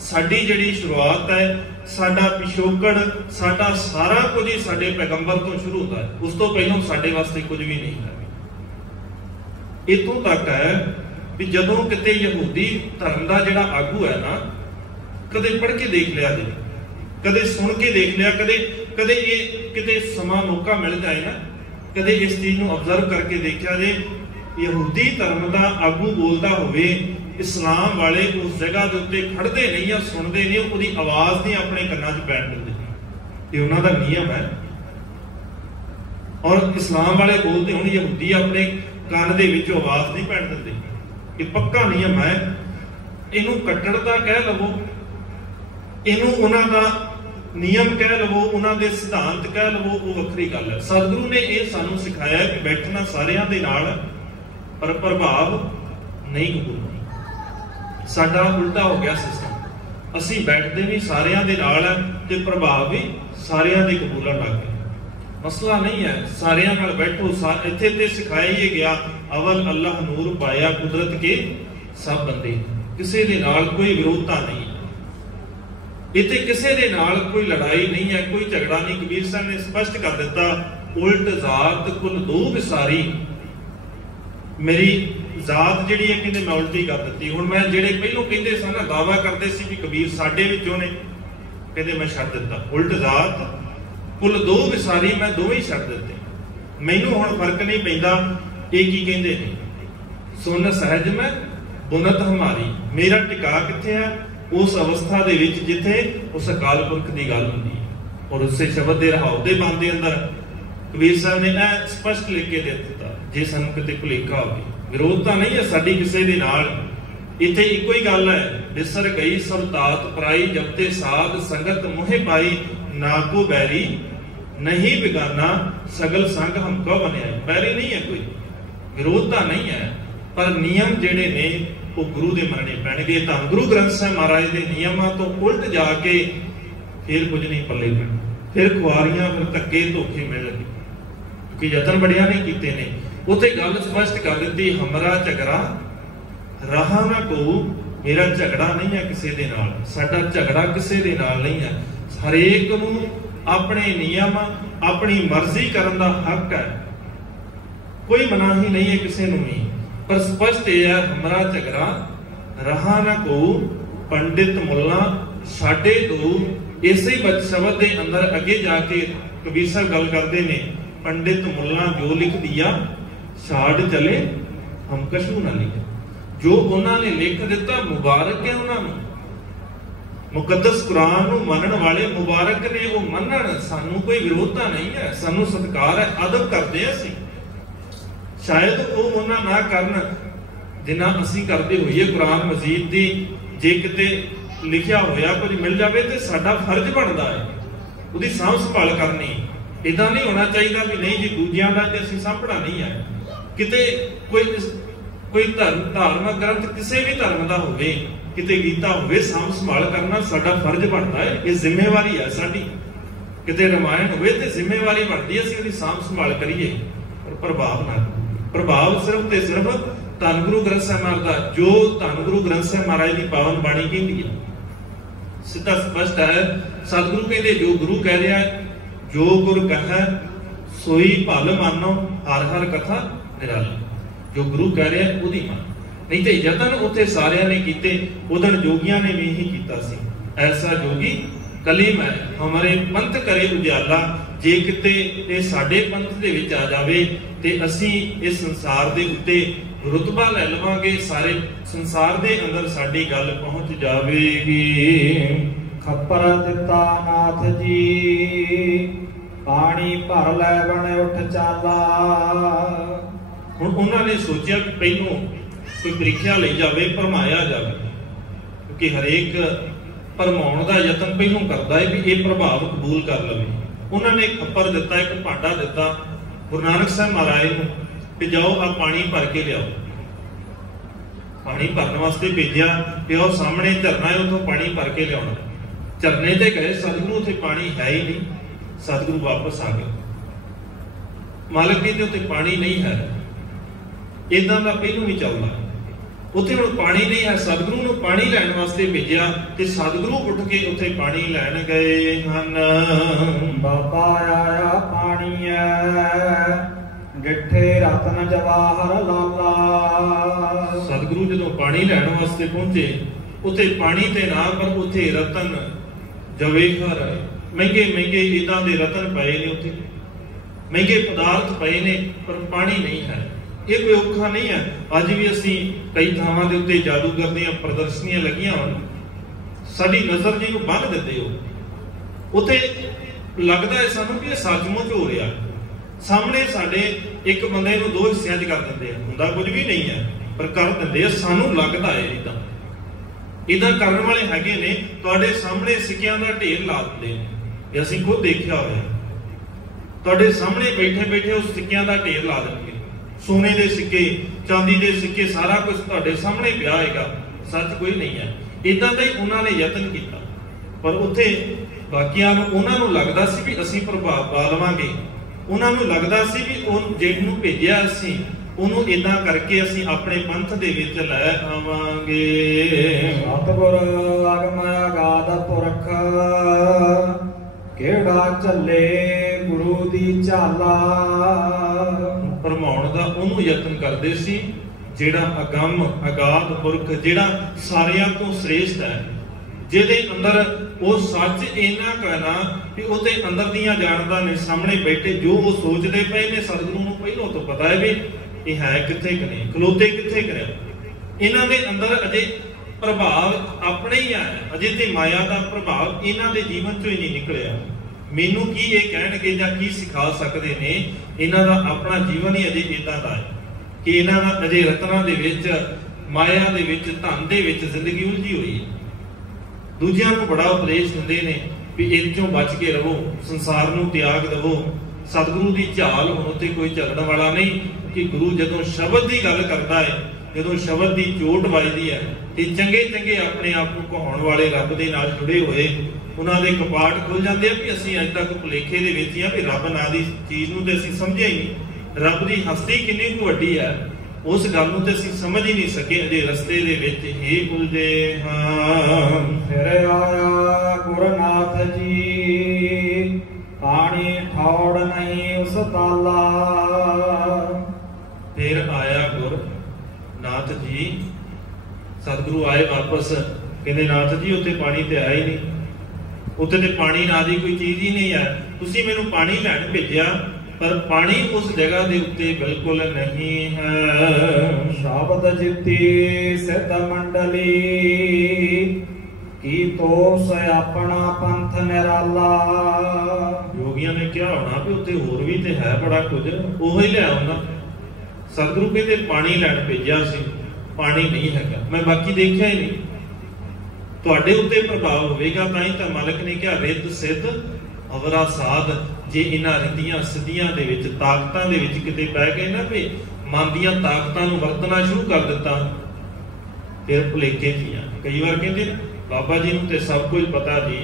ਸਾਡੀ ਜਿਹੜੀ ਸ਼ੁਰੂਆਤ ਹੈ, ਸਾਡਾ ਪਿਛੋਕੜ, ਸਾਡਾ ਸਾਰਾ ਕੁਝ ਹੀ ਸਾਡੇ ਪੈਗੰਬਰ ਤੋਂ ਸ਼ੁਰੂ ਹੁੰਦਾ ਹੈ। ਉਸ ਤੋਂ ਪਹਿਲਾਂ ਸਾਡੇ ਵਾਸਤੇ ਕੁਝ ਵੀ ਨਹੀਂ ਹੈ। ਇੱਥੋਂ ਤੱਕ ਹੈ ਵੀ ਜਦੋਂ ਕਿਤੇ ਯਹੂਦੀ ਧਰਮ ਦਾ ਜਿਹੜਾ ਆਗੂ ਹੈ ਨਾ, ਕਦੇ ਪੜ੍ਹ ਕੇ ਦੇਖ ਲਿਆ ਜੀ, ਕਦੇ ਸੁਣ ਕੇ ਦੇਖ ਲਿਆ, ਕਦੇ ਇਹ ਕਿਤੇ ਸਮਾਂ ਮੌਕਾ ਮਿਲ ਜਾਏ ਨਾ, ਕਦੇ ਇਸ ਚੀਜ਼ ਨੂੰ ਅਬਜ਼ਰਵ ਕਰਕੇ ਦੇਖਿਆ ਜੇ, ਯਹੂਦੀ ਧਰਮ ਦਾ ਆਗੂ ਬੋਲਦਾ ਹੋਵੇ, ਇਸਲਾਮ ਵਾਲੇ ਉਸ ਜਗ੍ਹਾ ਦੇ ਉੱਤੇ ਖੜਦੇ ਨਹੀਂ ਆ, ਸੁਣਦੇ ਨਹੀਂ, ਉਹਦੀ ਆਵਾਜ਼ ਨਹੀਂ ਆਪਣੇ ਕੰਨਾਂ 'ਚ ਪੈਣ ਦਿੰਦੇ। ਇਹ ਉਹਨਾਂ ਦਾ ਨਿਯਮ ਹੈ। ਔਰ ਇਸਲਾਮ ਵਾਲੇ ਬੋਲਦੇ ਹੁਣ, ਯਹੂਦੀ ਆਪਣੇ ਕੰਨ ਦੇ ਵਿੱਚ ਆਵਾਜ਼ ਨਹੀਂ ਪੈਣ ਦਿੰਦੇ। ਇਹ ਪੱਕਾ ਨਿਯਮ ਹੈ। ਇਹਨੂੰ ਕੱਟੜਤਾ ਕਹਿ ਲਵੋ, ਇਹਨੂੰ ਉਹਨਾਂ ਦਾ ਨਿਯਮ ਕਹਿ ਲਵੋ, ਉਹਨਾਂ ਦੇ ਸਿਧਾਂਤ ਕਹਿ ਲਵੋ, ਉਹ ਵੱਖਰੀ ਗੱਲ ਹੈ। ਸਤਿਗੁਰੂ ਨੇ ਇਹ ਸਾਨੂੰ ਸਿਖਾਇਆ ਕਿ ਬੈਠਣਾ ਸਾਰਿਆਂ ਦੇ ਨਾਲ, ਪਰ ਪ੍ਰਭਾਵ ਨਹੀਂ ਕਬੂਲਣਾ। ਸਾਡਾ ਉਲਟਾ ਹੋ ਗਿਆ ਸਿਸਟਮ। ਅਸੀਂ ਬੈਠਦੇ ਵੀ ਸਾਰਿਆਂ ਦੇ ਨਾਲ ਹੈ ਤੇ ਪ੍ਰਭਾਵ ਵੀ ਸਾਰਿਆਂ ਦੇ ਕਬੂਲਣ ਲੱਗ ਗਏ। ਮਸਲਾ ਨਹੀਂ ਹੈ, ਸਾਰਿਆਂ ਨਾਲ ਬੈਠੋ। ਇੱਥੇ ਤੇ ਸਿਖਾਇਆ ਹੀ ਗਿਆ, ਅਵਲ ਅੱਲਾਹ ਨੂਰ ਪਾਇਆ ਕੁਦਰਤ ਕੇ ਸਭ ਬੰਦੇ। ਕਿਸੇ ਦੇ ਨਾਲ ਕੋਈ ਵਿਰੋਧਤਾ ਨਹੀਂ, ਇੱਥੇ ਕਿਸੇ ਦੇ ਨਾਲ ਕੋਈ ਲੜਾਈ ਨਹੀਂ ਹੈ, ਕੋਈ ਝਗੜਾ ਨਹੀਂ। ਕਬੀਰ ਸਾਹਿਬ ਨੇ ਸਪਸ਼ਟ ਕਰ ਦਿੱਤਾ, ਉਲਟ ਜ਼ਾਤ ਕੁਲ ਦੋ ਵਿਸਾਰੀ। ਮੇਰੀ ਜ਼ਾਤ ਜਿਹੜੀ ਹੈ ਕਹਿੰਦੇ ਮੈਂ ਉਲਟੀ ਕਰ ਦਿੱਤੀ। ਹੁਣ ਮੈਂ ਜਿਹੜੇ ਪਹਿਲੋਂ ਕਹਿੰਦੇ ਸਨ ਨਾ, ਦਾਵਾ ਕਰਦੇ ਸੀ ਵੀ ਕਬੀਰ ਸਾਡੇ ਵਿੱਚੋਂ ਨੇ, ਕਹਿੰਦੇ ਮੈਂ ਛੱਡ ਦਿੱਤਾ। ਉਲਟ ਜ਼ਾਤ ਕੁਲ ਦੋ ਵਿਸਾਰੀ, ਮੈਂ ਦੋਵੇਂ ਹੀ ਛੱਡ ਦਿੱਤੇ। ਮੈਨੂੰ ਹੁਣ ਫਰਕ ਨਹੀਂ ਪੈਂਦਾ ਇਹ ਕੀ ਕਹਿੰਦੇ ਨੇ। ਸੁਨ ਸਹਿਜ ਮੈਂ ਬੁਨਤ ਹਮਾਰੀ, ਮੇਰਾ ਟਿਕਾ ਕਿੱਥੇ ਹੈ? ਉਸ ਅਵਸਥਾ ਦੇ ਵਿੱਚ ਜਿੱਥੇ ਉਸ ਅਕਾਲ ਪੁਰਖ ਦੀ ਗੱਲ ਹੁੰਦੀ ਹੈ। ਔਰ ਉਸੇ ਸ਼ਬਦ ਦੇ ਰਹਾਉ ਦੇ ਮਨ ਦੇ ਅੰਦਰ ਕਬੀਰ ਸਾਹਿਬ ਨੇ ਇਹ ਸਪਸ਼ਟ ਲਿਖ ਕੇ ਦੇ ਦਿੱਤਾ, ਜੇ ਸਾਨੂੰ ਕਿਤੇ ਭੁਲੇਖਾ ਹੋਵੇ। ਵਿਰੋਧਤਾ ਨਹੀਂ ਹੈ ਸਾਡੀ ਕਿਸੇ ਦੇ ਨਾਲ। ਇੱਥੇ ਇੱਕੋ ਹੀ ਗੱਲ ਹੈ, ਬਿਸਰ ਗਈ ਸਭ ਤਾਤ ਪਰਾਈ, ਜਬ ਤੇ ਸਾਧ ਸੰਗਤ ਮੋਹਿ ਪਾਈ, ਨਾ ਕੋ ਬੈਰੀ ਨਹੀਂ ਬਿਗਾਨਾ, ਸਗਲ ਸੰਗ ਹਮ ਕੋ ਬਣਿਆ। ਬੈਰੀ ਨਹੀਂ ਹੈ ਕੋਈ, ਵਿਰੋਧਤਾ ਨਹੀਂ ਹੈ, ਪਰ ਨਿਯਮ ਜਿਹੜੇ ਨੇ ਉਹ ਗੁਰੂ ਦੇ ਮੰਨਣੇ ਪੈਣਗੇ। ਤਾਂ ਗੁਰੂ ਗ੍ਰੰਥ ਸਾਹਿਬ ਮਹਾਰਾਜ ਦੇ ਨਿਯਮਾਂ ਤੋਂ ਉਲਟ ਜਾ ਕੇ ਫਿਰ ਕੁਝ ਨਹੀਂ ਪੱਲੇ ਪੈਣਾ, ਫਿਰ ਖੁਆਰੀਆਂ, ਫਿਰ ਧੱਕੇ ਧੋਖੇ ਮਿਲਣਗੇ। ਕਿਉਂਕਿ ਯਤਨ ਬੜਿਆਂ ਨੇ ਕੀਤੇ ਨੇ। ਉੱਥੇ ਗੱਲ ਸਪਸ਼ਟ ਕਰ ਦਿੱਤੀ, ਹਮਰਾ ਝਗੜਾ ਰਹਾ ਨਾ ਕੋ। ਮੇਰਾ ਝਗੜਾ ਨਹੀਂ ਹੈ ਕਿਸੇ ਦੇ ਨਾਲ, ਸਾਡਾ ਝਗੜਾ ਕਿਸੇ ਦੇ ਨਾਲ ਨਹੀਂ ਹੈ। ਹਰੇਕ ਨੂੰ ਆਪਣੇ ਨਿਯਮ, ਆਪਣੀ ਮਰਜ਼ੀ ਕਰਨ ਦਾ ਹੱਕ ਹੈ, ਕੋਈ ਮਨਾਹੀ ਨਹੀਂ ਹੈ ਕਿਸੇ ਨੂੰ ਵੀ। ਪਰ ਸਪਸ਼ਟ ਇਹ ਹੈ, ਹਮਰਾ ਝਗੜਾ ਰਹਾ ਨਾ ਕੋ, ਪੰਡਿਤ ਮੁੱਲਾ ਸਾਡੇ ਦੋ। ਇਸੇ ਸ਼ਬਦ ਦੇ ਅੰਦਰ ਅੱਗੇ ਜਾ ਕੇ ਕਬੀਰ ਸਾਹਿਬ ਗੱਲ ਕਰਦੇ ਨੇ, ਪੰਡਿਤ ਮੁੱਲਾ ਜੋ ਲਿਖ ਦਿਆ ਛਾੜ ਚਲੇ ਹਮ ਕਛੂ ਨਾ ਲਿਖੇ। ਜੋ ਉਹਨਾਂ ਨੇ ਲਿਖ ਦਿੱਤਾ ਮੁਬਾਰਕ ਹੈ ਉਹਨਾਂ ਨੂੰ। ਮੁਕੱਦਸ ਕੁਰਾਨ ਨੂੰ ਮੰਨਣ ਵਾਲੇ ਮੁਬਾਰਕ ਨੇ, ਉਹ ਮੰਨਣ। ਸਾਨੂੰ ਕੋਈ ਵਿਰੋਧਤਾ ਨਹੀਂ ਹੈ, ਸਾਨੂੰ ਸਤਿਕਾਰ ਹੈ, ਅਦਬ ਕਰਦੇ ਅਸੀਂ। ਸ਼ਾਇਦ ਉਹ ਉਹਨਾਂ ਨਾ ਕਰਨ ਜਿੰਨਾ ਅਸੀਂ ਕਰਦੇ ਹੋਈਏ। ਕੁਰਾਨ ਮਜੀਦ ਦੀ ਜੇ ਕਿਤੇ ਲਿਖਿਆ ਹੋਇਆ ਕੁਝ ਮਿਲ ਜਾਵੇ ਤੇ ਸਾਡਾ ਫਰਜ਼ ਬਣਦਾ ਹੈ ਉਹਦੀ ਸਾਂਭ ਸੰਭਾਲ ਕਰਨੀ। ਏਦਾਂ ਨਹੀਂ ਹੋਣਾ ਚਾਹੀਦਾ ਵੀ ਨਹੀਂ ਜੀ ਦੂਜਿਆਂ ਦਾ ਤੇ ਅਸੀਂ ਸਾਂਭਣਾ ਨਹੀਂ ਹੈ। ਕਿਤੇ ਕੋਈ ਧਾਰਮਿਕ ਗ੍ਰੰਥ ਕਿਸੇ ਵੀ ਧਰਮ ਦਾ ਹੋਵੇ, ਕਿਤੇ ਗੀਤਾ ਹੋਵੇ, ਸਾਂਭ ਸੰਭਾਲ ਕਰਨਾ ਸਾਡਾ ਫਰਜ਼ ਬਣਦਾ ਹੈ। ਇਹ ਜ਼ਿੰਮੇਵਾਰੀ ਹੈ ਸਾਡੀ। ਕਿਤੇ ਰਮਾਇਣ ਹੋਵੇ ਤੇ ਜ਼ਿੰਮੇਵਾਰੀ ਬਣਦੀ ਹੈ ਅਸੀਂ ਉਹਦੀ ਸਾਂਭ ਸੰਭਾਲ ਕਰੀਏ, ਪਰ ਪ੍ਰਭਾਵ ਨਾ। ਪ੍ਰਭਾਵ ਸਿਰਫ ਤੇ ਸਿਰਫ ਧੰਨ ਗੁਰੂ ਗ੍ਰੰਥ ਸਾਹਿਬ ਮਹਾਰਾਜ ਦਾ, ਜੋ ਧੰਨ ਗੁਰੂ ਗ੍ਰੰਥ ਸਾਹਿਬ ਮਹਾਰਾਜ ਦੀ ਪਾਵਨ ਬਾਣੀ ਕਹਿੰਦੀ ਹੈ। ਸਿੱਧਾ ਸਪਸ਼ਟ ਹੈ। ਸਤਿਗੁਰੂ ਕਹਿੰਦੇ ਜੋ ਗੁਰੂ ਕਹਿ ਰਿਹਾ ਹੈ, ਜੋ ਗੁਰ ਕਹੈ ਸੋਈ ਭਲ ਮਾਨੋ, ਹਰ ਹਰ ਕਥਾ ਨਿਰਾਲੀ। ਜੋ ਗੁਰੂ ਕਹਿ ਰਿਹਾ ਉਹਦੀ ਮੰਨ। ਨਹੀਂ ਤੇ ਯਤਨ ਉੱਥੇ ਸਾਰਿਆਂ ਨੇ ਕੀਤੇ। ਉਦਣ ਜੋਗੀਆਂ ਨੇ ਵੀ ਇਹੀ ਕੀਤਾ ਸੀ। ਐਸਾ ਜੋਗੀ ਕਲੀਮ ਹੈ ਹਮਾਰੇ ਪੰਥ ਕਰੇ ਉਜਾਲਾ। ਜੇ ਕਿਤੇ ਇਹ ਸਾਡੇ ਪੰਥ ਦੇ ਵਿੱਚ ਆ ਜਾਵੇ ਤੇ ਅਸੀਂ ਇਸ ਸੰਸਾਰ ਦੇ ਉੱਤੇ ਰੁਤਬਾ ਲੈ ਲਵਾਂਗੇ। ਸਾਰੇ ਸੰਸਾਰ ਦੇ ਅੰਦਰ ਸਾਡੀ ਗੱਲ ਪਹੁੰਚ ਜਾਵੇਗੀ। ਖੱਪਰ ਦਿੱਤਾ ਨਾਥ ਜੀ, ਪਾਣੀ ਭਰ ਲੈ ਬਣ ਉੱਠ ਚਾਲਾ। ਹੁਣ ਉਹਨਾਂ ਨੇ ਸੋਚਿਆ ਕਿ ਪਹਿਲੋਂ ਕੋਈ ਪ੍ਰੀਖਿਆ ਲਈ ਜਾਵੇ, ਭਰਮਾਇਆ ਜਾਵੇ, ਕਿਉਂਕਿ ਹਰੇਕ ਭਰਮਾਉਣ ਦਾ ਯਤਨ ਪਹਿਲੋਂ ਕਰਦਾ ਹੈ ਵੀ ਇਹ ਪ੍ਰਭਾਵ ਕਬੂਲ ਕਰ ਲਵੇ। ਉਹਨਾਂ ਨੇ ਖੱਪਰ ਦਿੱਤਾ, ਇੱਕ ਭਾਂਡਾ ਦਿੱਤਾ ਗੁਰੂ ਨਾਨਕ ਸਾਹਿਬ ਮਹਾਰਾਜ ਨੂੰ ਕਿ ਜਾਓ ਆ ਪਾਣੀ ਭਰ ਕੇ ਲਿਆਓ। ਪਾਣੀ ਭਰਨ ਵਾਸਤੇ ਭੇਜਿਆ ਕਿ ਉਹ ਸਾਹਮਣੇ ਝਰਨਾ ਹੈ, ਉੱਥੋਂ ਪਾਣੀ ਭਰ ਕੇ ਲਿਆਉਣਾ। ਝਰਨੇ ਤੇ ਗਏ, ਸਤਿਗੁਰੂ ਉੱਥੇ ਪਾਣੀ ਹੈ ਹੀ ਨਹੀਂ। ਸਤਿਗੁਰੂ ਵਾਪਸ ਆ ਗਏ। ਮਾਲਕ ਜੀ ਦੇ ਉੱਤੇ ਪਾਣੀ ਨਹੀਂ ਹੈ। ਇਦਾਂ ਦਾ ਪਹਿਲੋਂ ਵੀ ਚੱਲਦਾ। ਉੱਥੇ ਹੁਣ ਪਾਣੀ ਨਹੀਂ ਹੈ, ਸਤਿਗੁਰੂ ਨੂੰ ਪਾਣੀ ਲੈਣ ਵਾਸਤੇ ਭੇਜਿਆ ਤੇ ਸਤਿਗੁਰੂ ਉੱਠ ਕੇ ਉੱਥੇ ਪਾਣੀ ਲੈਣ ਗਏ ਹਨ। ਬਾਬਾ ਆਇਆ ਪਾਣੀ ਐ, ਡਿੱਠੇ ਰਤਨ ਜਵਾਹਰ ਲਾਲਾ। ਸਤਿਗੁਰੂ ਜਦੋਂ ਪਾਣੀ ਲੈਣ ਵਾਸਤੇ ਪਹੁੰਚੇ, ਉੱਥੇ ਪਾਣੀ ਤੇ ਨਾ ਪਰ ਉੱਥੇ ਰਤਨ ਜਵੇਹਰ, ਮਹਿੰਗੇ ਮਹਿੰਗੇ ਇਦਾਂ ਦੇ ਰਤਨ ਪਏ ਨੇ, ਉੱਥੇ ਮਹਿੰਗੇ ਪਦਾਰਥ ਪਏ ਨੇ, ਪਰ ਪਾਣੀ ਨਹੀਂ ਹੈ। ਇਹ ਕੋਈ ਔਖਾ ਨਹੀਂ ਹੈ। ਅੱਜ ਵੀ ਅਸੀਂ ਕਈ ਥਾਵਾਂ ਦੇ ਉੱਤੇ ਜਾਦੂਗਰ ਦੀਆਂ ਪ੍ਰਦਰਸ਼ਨੀਆਂ ਲੱਗੀਆਂ ਹੋਣ, ਸਾਡੀ ਨਜ਼ਰ ਜੀ ਨੂੰ ਬੰਨ੍ਹ ਦਿੰਦੇ ਹੋ। ਉੱਥੇ ਲੱਗਦਾ ਹੈ ਸਾਨੂੰ ਕਿ ਇਹ ਸੱਚਮੁੱਚ ਹੋ ਰਿਹਾ। ਸਾਹਮਣੇ ਸਾਡੇ ਇੱਕ ਬੰਦੇ ਨੂੰ ਦੋ ਹਿੱਸਿਆਂ 'ਚ ਕਰ ਦਿੰਦੇ ਆ, ਹੁੰਦਾ ਕੁਝ ਵੀ ਨਹੀਂ ਹੈ ਪਰ ਕਰ ਦਿੰਦੇ ਆ। ਸਾਨੂੰ ਲੱਗਦਾ ਹੈ ਇਦਾਂ ਕਰਨ ਵਾਲੇ ਹੈਗੇ ਨੇ। ਤੁਹਾਡੇ ਸਾਹਮਣੇ ਸਿੱਕਿਆਂ ਦਾ ਢੇਰ ਲਾ ਦਿੰਦੇ ਨੇ, ਇਹ ਅਸੀਂ ਖੁਦ ਦੇਖਿਆ ਹੋਇਆ। ਤੁਹਾਡੇ ਸਾਹਮਣੇ ਬੈਠੇ ਬੈਠੇ ਉਸ ਸਿੱਕਿਆਂ ਦਾ ਢੇਰ ਲਾ ਦੇਣਗੇ। ਸੋਨੇ ਦੇ ਸਿੱਕੇ, ਚਾਂਦੀ ਦੇ ਸਿੱਕੇ, ਸਾਰਾ ਕੁਝ ਤੁਹਾਡੇ ਸਾਹਮਣੇ ਪਿਆ ਹੋਏਗਾ, ਸੱਚ ਕੋਈ ਨਹੀਂ ਹੈ। ਇਦਾਂ ਦਾ ਹੀ ਉਹਨਾਂ ਨੇ ਯਤਨ ਕੀਤਾ, ਪਰ ਉੱਥੇ ਬਾਕੀਆਂ ਨੂੰ, ਉਹਨਾਂ ਨੂੰ ਲੱਗਦਾ ਸੀ ਵੀ ਅਸੀਂ ਪ੍ਰਭਾਵ ਪਾ ਲਵਾਂਗੇ। ਉਹਨਾਂ ਨੂੰ ਲੱਗਦਾ ਸੀ ਵੀ ਉਹ ਜਿਹਨੂੰ ਭੇਜਿਆ ਅਸੀਂ ਉਹਨੂੰ ਇਦਾਂ ਕਰਕੇ ਅਸੀਂ ਆਪਣੇ ਪੰਥ ਦੇ ਵਿੱਚ ਲੈ ਆਵਾਂਗੇ। ਸਤਿਗੁਰ ਅਗਮ ਅਗਾਧ ਪੁਰਖ, ਕਿਹੜਾ ਝੱਲੇ ਗੁਰੂ ਦੀ ਝਾਲਾ। ਭਰਮਾਉਣ ਦਾ ਉਹਨੂੰ ਯਤਨ ਕਰਦੇ ਸੀ ਜਿਹੜਾ ਅਗੰਮ ਅਗਾਧ ਪੁਰਖ, ਜਿਹੜਾ ਸਾਰਿਆਂ ਤੋਂ ਸ੍ਰੇਸ਼ਟ ਹੈ, ਜਿਹਦੇ ਅੰਦਰ ਉਹ ਸੱਚ ਇੰਨਾ ਕਹਿਣਾ ਵੀ ਉਹਦੇ ਅੰਦਰ ਦੀਆਂ ਜਾਣਦਾ ਨੇ। ਸਾਹਮਣੇ ਬੈਠੇ ਜੋ ਉਹ ਸੋਚਦੇ ਪਏ ਨੇ, ਸਤਿਗੁਰੂ ਨੂੰ ਪਹਿਲਾਂ ਤੋਂ ਪਤਾ ਹੈ ਵੀ ਇਹ ਹੈ ਕਿੱਥੇ ਕਿ ਨਹੀਂ, ਖਲੋਤੇ ਕਿੱਥੇ ਕਰਿਆ। ਇਹਨਾਂ ਦੇ ਅੰਦਰ ਅਜੇ ਪ੍ਰਭਾਵ ਆਪਣੇ ਹੀ ਆ, ਅਜੇ ਤੇ ਮਾਇਆ ਦਾ ਪ੍ਰਭਾਵ ਇਹਨਾਂ ਦੇ ਜੀਵਨ ਚੋਂ ਹੀ ਨਹੀਂ ਨਿਕਲਿਆ। ਮੈਨੂੰ ਕੀ ਇਹ ਕਹਿਣਗੇ ਜਾਂ ਕੀ ਸਿਖਾ ਸਕਦੇ ਨੇ, ਇਹਨਾਂ ਦਾ ਆਪਣਾ ਜੀਵਨ ਹੀ ਅਜੇ ਇਦਾਂ ਦਾ ਹੈ ਕਿ ਇਹਨਾਂ ਦਾ ਅਜੇ ਰਤਨਾਂ ਦੇ ਵਿੱਚ, ਮਾਇਆ ਦੇ ਵਿੱਚ, ਧਨ ਦੇ ਵਿੱਚ ਜ਼ਿੰਦਗੀ ਉਲਝੀ ਹੋਈ ਹੈ। ਦੂਜਿਆਂ ਨੂੰ ਬੜਾ ਉਪਦੇਸ਼ ਦਿੰਦੇ ਨੇ ਵੀ ਇਹ ਚੋਂ ਬਚ ਕੇ ਰਹੋ, ਸੰਸਾਰ ਨੂੰ ਤਿਆਗ ਦੇਵੋ। ਸਤਿਗੁਰੂ ਦੀ ਝਾਲ ਹੁਣ ਉੱਤੇ ਕੋਈ ਚੱਲਣ ਵਾਲਾ ਨਹੀਂ ਕਿ ਗੁਰੂ ਜਦੋਂ ਸ਼ਬਦ ਦੀ ਗੱਲ ਕਰਦਾ ਹੈ, ਜਦੋਂ ਸ਼ਬਦ ਦੀ ਚੋਟ ਵੱਜਦੀ ਹੈ ਤੇ ਚੰਗੇ ਚੰਗੇ ਆਪਣੇ ਆਪ ਨੂੰ ਕਹਾਉਣ ਵਾਲੇ ਰੱਬ ਦੇ ਨਾਲ ਜੁੜੇ ਹੋਏ, ਉਹਨਾਂ ਦੇ ਕਪਾਟ ਖੁੱਲ ਜਾਂਦੇ ਆ ਵੀ ਅਸੀਂ ਅੱਜ ਤੱਕ ਭੁਲੇਖੇ ਦੇ ਵਿੱਚ ਹੀ ਆ ਵੀ ਰੱਬ ਨਾਂ ਦੀ ਚੀਜ਼ ਨੂੰ ਤੇ ਅਸੀਂ ਸਮਝਿਆ ਹੀ ਨਹੀਂ। ਰੱਬ ਦੀ ਹਸਤੀ ਕਿੰਨੀ ਕੁ ਵੱਡੀ ਹੈ, ਉਸ ਗੱਲ ਨੂੰ ਤੇ ਅਸੀਂ ਸਮਝ ਹੀ ਨਹੀਂ ਸਕੇ, ਅਜੇ ਰਸਤੇ ਦੇ ਵਿੱਚ ਹੀ ਉਲਝੇ ਹਾਂ। ਫਿਰ ਆਇਆ ਗੁਰਨਾਥ ਜੀ, ਪਾਣੀ ਠੌੜ ਨਹੀਂ ਉਸ ਤਾਲਾ। ਫਿਰ ਆਇਆ ਗੁਰ ਨਾਥ ਜੀ, ਸਤਿਗੁਰੂ ਆਏ ਵਾਪਸ, ਕਹਿੰਦੇ ਨਾਥ ਜੀ ਉੱਥੇ ਪਾਣੀ ਤੇ ਆਇਆ ਹੀ ਨਹੀਂ, ਉੱਥੇ ਤੇ ਪਾਣੀ ਨਾਂ ਦੀ ਕੋਈ ਚੀਜ਼ ਹੀ ਨਹੀਂ ਹੈ। ਤੁਸੀਂ ਮੈਨੂੰ ਪਾਣੀ ਲੈਣ ਭੇਜਿਆ पर पानी उस जगह के उत्ते बिल्कुल नहीं है। शब्द जिति सिद्ध मंडली की तो से अपना पंथ निराला। योगियां ने क्या होना भी उत्ते होर भी ते है बड़ा कुछ, ओही लिया उन्हां। सतगुरु कहते पानी लैण भेजिया सी, पानी नहीं है, मैं बाकी देखा ही नहीं। तुहाडे उत्ते प्रभाव होवेगा तां ही तां मालक ने क्या रिद्ध सिद्ध अवरा साध। जे इन्हां रिद्धियां सिद्धियां दे विच ताकतां दे विच किते पै गए ना भी मन दीयां ताकतां नूं वरतना शुरू कर दिता, फिर भुलेखे जीआं। कई बार कहते बाबा जी नूं ते सब कुछ पता जी,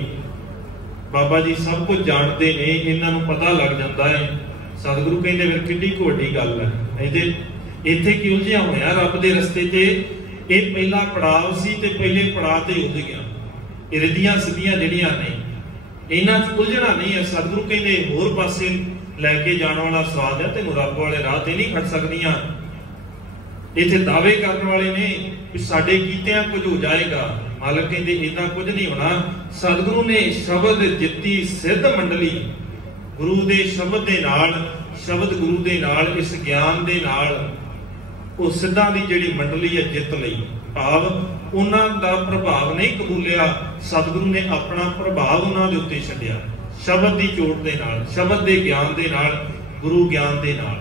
बाबा जी सब कुछ जानते ने, इन्हां नूं पता लग जाता है। सतगुरु कहते फिर किड्डी क वड्डी गल है, इत्थे कि उलझिया होया रब दे रस्ते ते। ਇਹ ਪਹਿਲਾ ਪੜਾਅ ਸੀ ਤੇ ਪਹਿਲੇ ਪੜਾਅ ਤੇ ਉਲਝ ਗਿਆ। ਇਹ ਰਿੱਧੀਆਂ ਸਿੱਧੀਆਂ ਜਿਹੜੀਆਂ ਨੇ ਇਹਨਾਂ 'ਚ ਉਲਝਣਾ ਨਹੀਂ ਹੈ। ਸਤਿਗੁਰੂ ਕਹਿੰਦੇ ਹੋਰ ਪਾਸੇ ਲੈ ਕੇ ਜਾਣ ਵਾਲਾ ਸਵਾਦ ਹੈ, ਤੈਨੂੰ ਰੱਬ ਵਾਲੇ ਰਾਹ ਤੇ ਨਹੀਂ ਖੜ ਸਕਦੀਆਂ। ਇੱਥੇ ਦਾਅਵੇ ਕਰਨ ਵਾਲੇ ਨੇ ਵੀ ਸਾਡੇ ਕੀਤਿਆਂ ਕੁਝ ਹੋ ਜਾਏਗਾ, ਮਾਲਕ ਕਹਿੰਦੇ ਇਦਾਂ ਕੁਝ ਨਹੀਂ ਹੋਣਾ। ਸਤਿਗੁਰੂ ਨੇ ਸ਼ਬਦ ਜਿੱਤੀ ਸਿੱਧ ਮੰਡਲੀ, ਗੁਰੂ ਦੇ ਸ਼ਬਦ ਦੇ ਨਾਲ, ਸ਼ਬਦ ਗੁਰੂ ਦੇ ਨਾਲ, ਇਸ ਗਿਆਨ ਦੇ ਨਾਲ ਉਹ ਸਿੱਧਾਂ ਦੀ ਜਿਹੜੀ ਮੰਡਲੀ ਹੈ ਜਿੱਤ ਲਈ। ਭਾਵ ਉਹਨਾਂ ਦਾ ਪ੍ਰਭਾਵ ਨਹੀਂ ਕਬੂਲਿਆ, ਸਤਿਗੁਰੂ ਨੇ ਆਪਣਾ ਪ੍ਰਭਾਵ ਉਹਨਾਂ ਦੇ ਉੱਤੇ ਛੱਡਿਆ ਸ਼ਬਦ ਦੀ ਚੋਟ ਦੇ ਨਾਲ, ਸ਼ਬਦ ਦੇ ਗਿਆਨ ਦੇ ਨਾਲ, ਗੁਰੂ ਗਿਆਨ ਦੇ ਨਾਲ।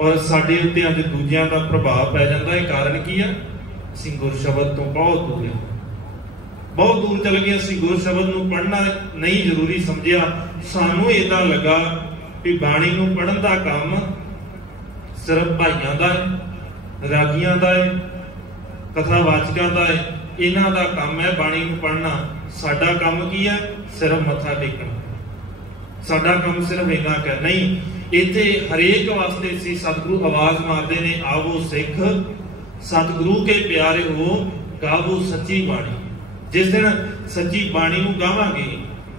ਔਰ ਸਾਡੇ ਉੱਤੇ ਅੱਜ ਦੂਜਿਆਂ ਦਾ ਪ੍ਰਭਾਵ ਪੈ ਜਾਂਦਾ ਹੈ। ਕਾਰਨ ਕੀ ਹੈ? ਅਸੀਂ ਗੁਰ ਸ਼ਬਦ ਤੋਂ ਬਹੁਤ ਦੂਰ ਹਾਂ, ਬਹੁਤ ਦੂਰ ਚਲੇ ਗਏ। ਅਸੀਂ ਗੁਰ ਸ਼ਬਦ ਨੂੰ ਪੜ੍ਹਨਾ ਨਹੀਂ ਜ਼ਰੂਰੀ ਸਮਝਿਆ। ਸਾਨੂੰ ਏਦਾਂ ਲੱਗਾ ਵੀ ਬਾਣੀ ਨੂੰ ਪੜ੍ਹਨ ਦਾ ਕੰਮ ਸਿਰਫ ਭਾਈਆਂ ਦਾ ਹੈ, ਰਾਗੀਆਂ ਦਾ ਹੈ, ਕਥਾਵਾਚਕਾਂ ਦਾ ਹੈ, ਇਹਨਾਂ ਦਾ ਕੰਮ ਹੈ ਬਾਣੀ ਨੂੰ ਪੜ੍ਹਨਾ। ਸਾਡਾ ਕੰਮ ਕੀ ਹੈ? ਸਿਰਫ ਮੱਥਾ ਟੇਕਣਾ। ਸਾਡਾ ਕੰਮ ਸਿਰਫ ਇੰਨਾ ਕਿ ਨਹੀਂ, ਇੱਥੇ ਹਰੇਕ ਵਾਸਤੇ ਸੀ ਸਤਿਗੁਰੂ ਆਵਾਜ਼ ਮਾਰਦੇ ਨੇ, ਆਵੋ ਸਿੱਖ ਸਤਿਗੁਰੂ ਕੇ ਪਿਆਰੇ ਹੋ, ਗਾਵੋ ਸੱਚੀ ਬਾਣੀ। ਜਿਸ ਦਿਨ ਸੱਚੀ ਬਾਣੀ ਨੂੰ ਗਾਵਾਂਗੇ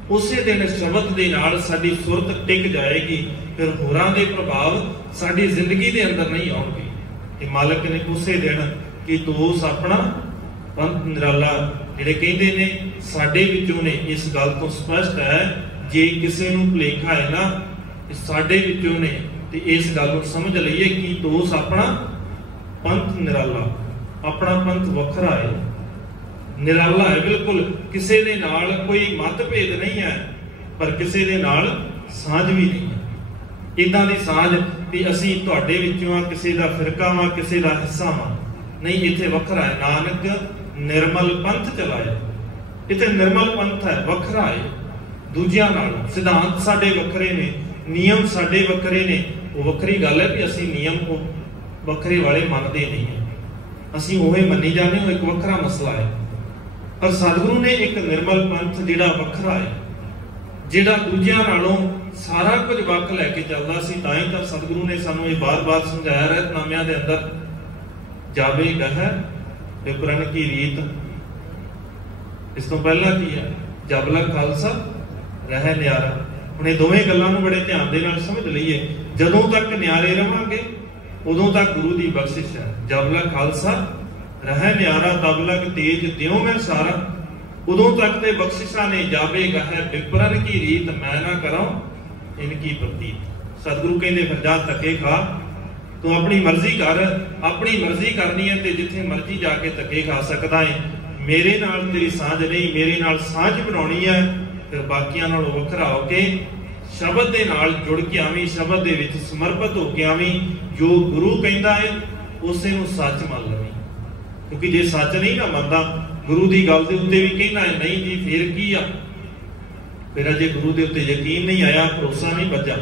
ਉਸੇ ਦਿਨ ਸ਼ਬਦ ਦੇ ਨਾਲ ਸਾਡੀ ਸੁਰਤ ਟਿਕ ਜਾਏਗੀ, ਫਿਰ ਹੋਰਾਂ ਦੇ ਪ੍ਰਭਾਵ ਸਾਡੀ ਜ਼ਿੰਦਗੀ ਦੇ ਅੰਦਰ ਨਹੀਂ ਆਉਣਗੇ। ਕਿ ਮਾਲਕ ਨੇ ਉਸੇ ਦਿਨ ਕਿ ਦੋਸ ਆਪਣਾ ਪੰਥ ਨਿਰਾਲਾ, ਜਿਹੜੇ ਕਹਿੰਦੇ ਨੇ ਸਾਡੇ ਵਿੱਚੋਂ ਨੇ। ਇਸ ਗੱਲ ਤੋਂ ਸਪਸ਼ਟ ਹੈ ਜੇ ਕਿਸੇ ਨੂੰ ਭੁਲੇਖਾ ਹੈ ਨਾ ਸਾਡੇ ਵਿੱਚੋਂ ਨੇ, ਤੇ ਇਸ ਗੱਲ ਨੂੰ ਸਮਝ ਲਈਏ ਕਿ ਦੋਸ ਆਪਣਾ ਪੰਥ ਨਿਰਾਲਾ, ਆਪਣਾ ਪੰਥ ਵੱਖਰਾ ਹੈ, ਨਿਰਾਲਾ ਹੈ ਬਿਲਕੁਲ। ਕਿਸੇ ਦੇ ਨਾਲ ਕੋਈ ਮਤਭੇਦ ਨਹੀਂ ਹੈ, ਪਰ ਕਿਸੇ ਦੇ ਨਾਲ ਸਾਂਝ ਵੀ ਨਹੀਂ ਹੈ। ਇਦਾਂ ਦੀ ਸਾਂਝ ਵੀ ਅਸੀਂ ਤੁਹਾਡੇ ਵਿੱਚੋਂ ਆ, ਕਿਸੇ ਦਾ ਫਿਰਕਾ ਵਾ, ਕਿਸੇ ਦਾ ਹਿੱਸਾ ਵਾ, ਨਹੀਂ। ਇੱਥੇ ਵੱਖਰਾ ਹੈ। ਨਾਨਕ ਨਿਰਮਲ ਪੰਥ ਚਲਾਇਆ, ਇੱਥੇ ਨਿਰਮਲ ਪੰਥ ਹੈ, ਵੱਖਰਾ ਹੈ ਦੂਜਿਆਂ ਨਾਲ। ਸਿਧਾਂਤ ਸਾਡੇ ਵੱਖਰੇ ਨੇ, ਨਿਯਮ ਸਾਡੇ ਵੱਖਰੇ ਨੇ। ਉਹ ਵੱਖਰੀ ਗੱਲ ਹੈ ਵੀ ਅਸੀਂ ਨਿਯਮ ਵੱਖਰੇ ਵਾਲੇ ਮੰਨਦੇ ਨਹੀਂ ਹਾਂ, ਅਸੀਂ ਉਹੇ ਮੰਨੀ ਜਾਂਦੇ ਹਾਂ, ਇੱਕ ਵੱਖਰਾ ਮਸਲਾ ਹੈ। ਪਰ ਸਤਿਗੁਰੂ ਨੇ ਇੱਕ ਨਿਰਮਲ ਪੰਥ ਜਿਹੜਾ ਵੱਖਰਾ ਹੈ, ਜਿਹੜਾ ਦੂਜਿਆਂ ਨਾਲੋਂ ਸਾਰਾ ਕੁਝ ਵੱਖ ਲੈ ਕੇ ਚੱਲਦਾ ਸੀ। ਤਾਂ ਹੀ ਤਾਂ ਸਤਿਗੁਰੂ ਨੇ ਸਾਨੂੰ ਇਹ ਬਾਰ-ਬਾਰ ਸਮਝਾਇਆ ਰਹਿਤਨਾਮਿਆਂ ਦੇ ਅੰਦਰ, ਜਾਵੇ ਗਹਿ ਵਿਪਰਨ ਕੀ ਰੀਤ। ਇਸ ਤੋਂ ਪਹਿਲਾਂ ਕੀ ਹੈ? ਜਬ ਲਗ ਖਾਲਸਾ ਰਹਿ ਨਿਆਰਾ। ਹੁਣ ਇਹ ਦੋਵੇਂ ਗੱਲਾਂ ਨੂੰ ਬੜੇ ਧਿਆਨ ਦੇ ਨਾਲ ਸਮਝ ਲਈਏ। ਜਦੋਂ ਤੱਕ ਨਿਆਰੇ ਰਵਾਂਗੇ ਉਦੋਂ ਤੱਕ ਗੁਰੂ ਦੀ ਬਖਸ਼ਿਸ਼ ਹੈ। ਜਬ ਲਗ ਖਾਲਸਾ ਰਹਿ ਨਿਆਰਾ ਤਬ ਲਗ ਤੇਜ ਦਿਓ ਮੈਂ ਸਾਰਾ। ਉਦੋਂ ਤੱਕ ਤੇ ਬਖਸ਼ਿਸ਼ਾਂ ਨੇ। ਜਾਵੇ ਗਹਿ ਵਿਪਰਨ ਕੀ ਰੀਤ ਮੈਂ ਨਾ ਕਰਾਂ ਇਨਕੀ ਪ੍ਰਤੀਤ। ਸਤਿਗੁਰੂ ਕਹਿੰਦੇ ਫਿਰ ਜਾ ਧੱਕੇ ਖਾ, ਤੂੰ ਆਪਣੀ ਮਰਜ਼ੀ ਕਰ, ਆਪਣੀ ਮਰਜ਼ੀ ਕਰਨੀ ਹੈ ਤੇ ਜਿੱਥੇ ਮਰਜ਼ੀ ਜਾ ਕੇ ਧੱਕੇ ਖਾ ਸਕਦਾ ਹੈ। ਮੇਰੇ ਨਾਲ ਤੇਰੀ ਸਾਂਝ ਨਹੀਂ, ਮੇਰੇ ਨਾਲ ਸਾਂਝ ਬਣਾਉਣੀ ਹੈ। ਫਿਰ ਬਾਕੀਆਂ ਨਾਲੋਂ ਵੱਖਰਾ ਹੋ ਕੇ ਸ਼ਬਦ ਦੇ ਨਾਲ ਜੁੜ ਕੇ ਆਵੀਂ, ਸ਼ਬਦ ਦੇ ਵਿੱਚ ਸਮਰਪਿਤ ਹੋ ਕੇ ਆਵੀਂ। ਜੋ ਗੁਰੂ ਕਹਿੰਦਾ ਹੈ ਉਸੇ ਨੂੰ ਸੱਚ ਮੰਨ ਲਵੀਂ। ਕਿਉਂਕਿ ਜੇ ਸੱਚ ਨਹੀਂ ਨਾ ਮੰਨਦਾ, ਗੁਰੂ ਦੀ ਗੱਲ ਦੇ ਉੱਤੇ ਵੀ ਕਹਿਣਾ ਹੈ ਨਹੀਂ ਜੀ, ਫਿਰ ਕੀ ਆ? ਫਿਰ ਅਜੇ ਗੁਰੂ ਦੇ ਉੱਤੇ ਯਕੀਨ ਨਹੀਂ ਆਇਆ, ਭਰੋਸਾ ਨਹੀਂ ਬੱਝਾ।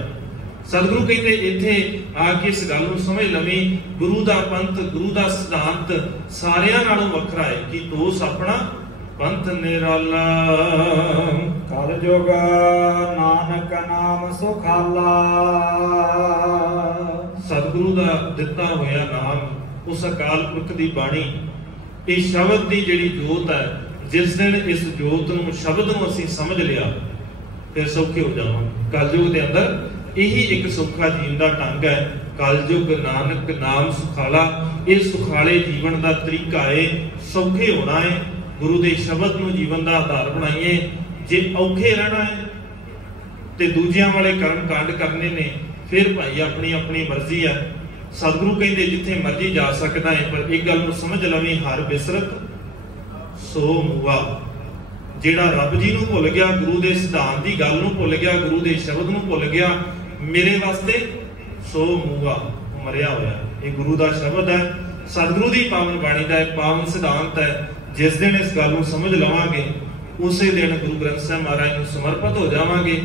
ਸਤਿਗੁਰੂ ਕਹਿੰਦੇ ਇੱਥੇ ਆ ਕੇ ਇਸ ਗੱਲ ਨੂੰ ਸਮਝ ਲਵੀਂ, ਗੁਰੂ ਦਾ ਪੰਥ, ਗੁਰੂ ਦਾ ਸਿਧਾਂਤ ਸਾਰਿਆਂ ਨਾਲੋਂ ਵੱਖਰਾ ਹੈ। ਕਿ ਦੋਸ ਆਪਣਾ ਪੰਥ ਨਿਰਾਲਾ। ਕਲ ਜੁਗ ਨਾਨਕ ਨਾਮ ਸੁਖਾਲਾ। ਸਤਿਗੁਰੂ ਦਾ ਦਿੱਤਾ ਹੋਇਆ ਨਾਮ, ਉਸ ਅਕਾਲ ਪੁਰਖ ਦੀ ਬਾਣੀ, ਇਹ ਸ਼ਬਦ ਦੀ ਜਿਹੜੀ ਜੋਤ ਹੈ। ਜਿਸ ਦਿਨ ਇਸ ਜੋਤ ਨੂੰ, ਸ਼ਬਦ ਨੂੰ ਅਸੀਂ ਸਮਝ ਲਿਆ, ਫਿਰ ਸੌਖੇ ਹੋ ਜਾਵਾਂਗੇ। ਕਲਯੁਗ ਦੇ ਅੰਦਰ ਇਹੀ ਇੱਕ ਸੌਖਾ ਜੀਣ ਦਾ ਢੰਗ ਹੈ। ਕਲਯੁਗ ਨਾਨਕ ਨਾਮ ਸੁਖਾਲਾ। ਇਹ ਸੁਖਾਲੇ ਜੀਵਨ ਦਾ ਤਰੀਕਾ ਹੈ, ਸੌਖੇ ਹੋਣਾ ਹੈ। ਗੁਰੂ ਦੇ ਸ਼ਬਦ ਨੂੰ ਜੀਵਨ ਦਾ ਆਧਾਰ ਬਣਾਈਏ। ਜੇ ਔਖੇ ਰਹਿਣਾ ਹੈ ਤੇ ਦੂਜਿਆਂ ਵਾਲੇ ਕਰਮ ਕਾਂਡ ਕਰਨੇ ਨੇ, ਫਿਰ ਭਾਈ ਆਪਣੀ ਆਪਣੀ ਮਰਜ਼ੀ ਹੈ। ਸਤਿਗੁਰੂ ਕਹਿੰਦੇ ਜਿੱਥੇ ਮਰਜ਼ੀ ਜਾ ਸਕਦਾ ਹੈ, ਪਰ ਇੱਕ ਗੱਲ ਨੂੰ ਸਮਝ ਲਵੀਂ, ਹਰ ਬਿਸਰਤ ਸੋ ਮੂਆ। ਜਿਹੜਾ ਰੱਬ ਜੀ ਨੂੰ ਭੁੱਲ ਗਿਆ, ਗੁਰੂ ਦੇ ਸਿਧਾਂਤ ਦੀ ਗੱਲ ਨੂੰ ਭੁੱਲ ਗਿਆ, ਗੁਰੂ ਦੇ ਸ਼ਬਦ ਨੂੰ ਭੁੱਲ ਗਿਆ, ਮੇਰੇ ਵਾਸਤੇ ਸੋ ਮੂਆ, ਮਰਿਆ ਹੋਇਆ। ਇਹ ਗੁਰੂ ਦਾ ਸ਼ਬਦ ਹੈ, ਸਤਿਗੁਰੂ ਦੀ ਪਾਵਨ ਬਾਣੀ ਦਾ ਪਾਵਨ ਸਿਧਾਂਤ ਹੈ। ਜਿਸ ਦਿਨ ਇਸ ਗੱਲ ਨੂੰ ਸਮਝ ਲਵਾਂਗੇ, ਉਸੇ ਦਿਨ ਗੁਰੂ ਗ੍ਰੰਥ ਸਾਹਿਬ ਮਹਾਰਾਜ ਨੂੰ ਸਮਰਪਿਤ ਹੋ ਜਾਵਾਂਗੇ।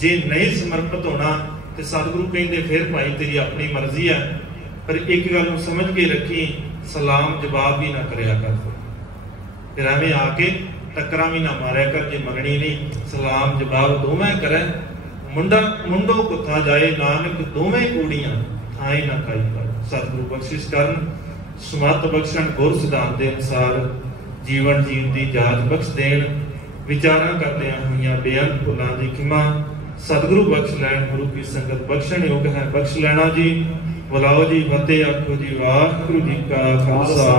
ਜੇ ਨਹੀਂ ਸਮਰਪਿਤ ਹੋਣਾ ਤੇ ਸਤਿਗੁਰੂ ਕਹਿੰਦੇ ਫਿਰ ਭਾਈ ਤੇਰੀ ਆਪਣੀ ਮਰਜ਼ੀ ਹੈ, ਪਰ ਇੱਕ ਗੱਲ ਨੂੰ ਸਮਝ ਕੇ ਰੱਖੀ, ਸਲਾਮ ਜਵਾਬ ਵੀ ਨਾ ਕਰਿਆ ਕਰ, ਫਿਰ ਐਵੇਂ ਆ ਕੇ ਟੱਕਰਾਂ ਵੀ ਨਾ ਮਾਰਿਆ ਕਰ। ਜੇ ਮੰਗਣੀ ਨਹੀਂ, ਸਲਾਮ ਜਵਾਬ ਦੋਵੇਂ ਕਰੇ। ਮੁੰਡੋ ਕੁੱਥਾ ਜਾਏ, ਨਾਨਕ ਦੋਵੇਂ ਕੂੜੀਆਂ ਥਾਈ ਨਾ ਖਾਈ ਕਰ। ਸਤਿਗੁਰੂ ਬਖਸ਼ਿਸ਼ ਕਰਨ, ਸਮਤ ਬਖਸ਼ਣ, ਗੁਰ ਸਿਧਾਂਤ ਦੇ ਅਨੁਸਾਰ ਜੀਵਨ ਜੀਣ ਦੀ ਜਾਚ ਬਖਸ਼ ਦੇਣ। ਵਿਚਾਰਾਂ ਕਰਦਿਆਂ ਹੋਈਆਂ ਬੇਅੰਤ ਭੁੱਲਾਂ ਦੀ ਖਿਮਾ ਸਤਿਗੁਰੂ ਬਖਸ਼ ਲੈਣ। ਗੁਰੂ ਕੀ ਸੰਗਤ ਬਖਸ਼ਣ ਯੋਗ ਹੈ, ਬਖਸ਼ ਲੈਣਾ ਜੀ। ਬੁਲਾਓ ਜੀ, ਫਤਿਹ ਆਖੋ ਜੀ। ਵਾਹਿਗੁਰੂ ਜੀ ਕਾ ਖਾਲਸਾ,